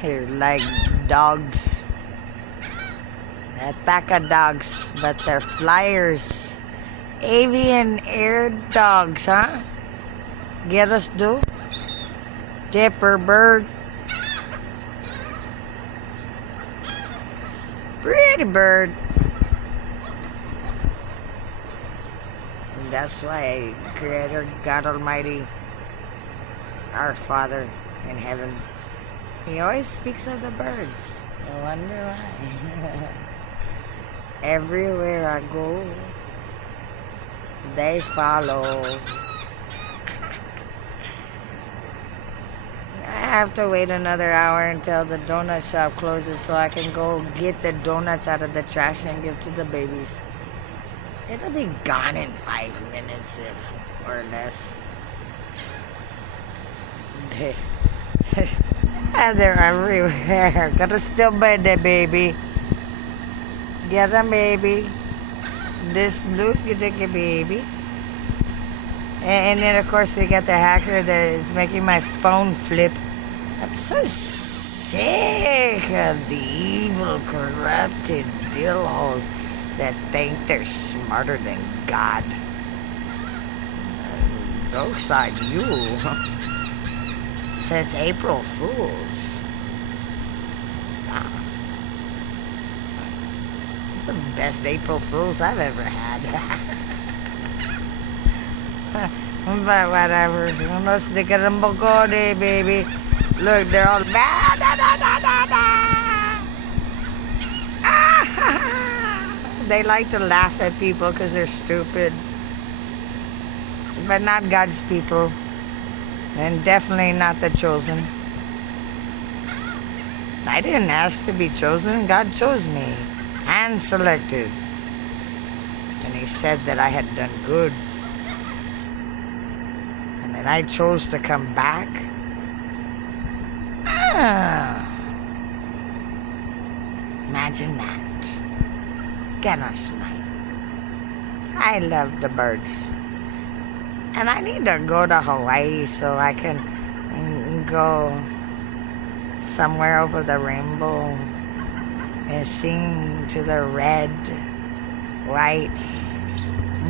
They're like dogs. A pack of dogs, but they're flyers. Avian air dogs, huh? Get us do? Dipper bird. Pretty bird. That's why Creator God Almighty, our Father in heaven, He always speaks of the birds. I wonder why. Everywhere I go, they follow. I have to wait another hour until the donut shop closes so I can go get the donuts out of the trash and give to the babies. It'll be gone in 5 minutes or less. They're everywhere. Gotta still buy the baby. Get a baby. This Luke, you take a baby. And then of course we got the hacker that is making my phone flip. I'm so sick of the evil, corrupted dillholes that think they're smarter than God. Joke's on you. Since April Fools. Wow. It's the best April Fools I've ever had. But whatever. No snickerumbo ko day, baby. Look, they're all da da da da da da. They like to laugh at people because they're stupid. But not God's people. And definitely not the chosen. I didn't ask to be chosen. God chose me. And selected. And He said that I had done good. And that I chose to come back. Imagine that. Goodness night. I love the birds. And I need to go to Hawaii so I can go somewhere over the rainbow and sing to the red, white,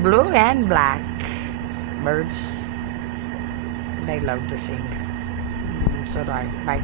blue and black birds. They love to sing. So do I. Bye.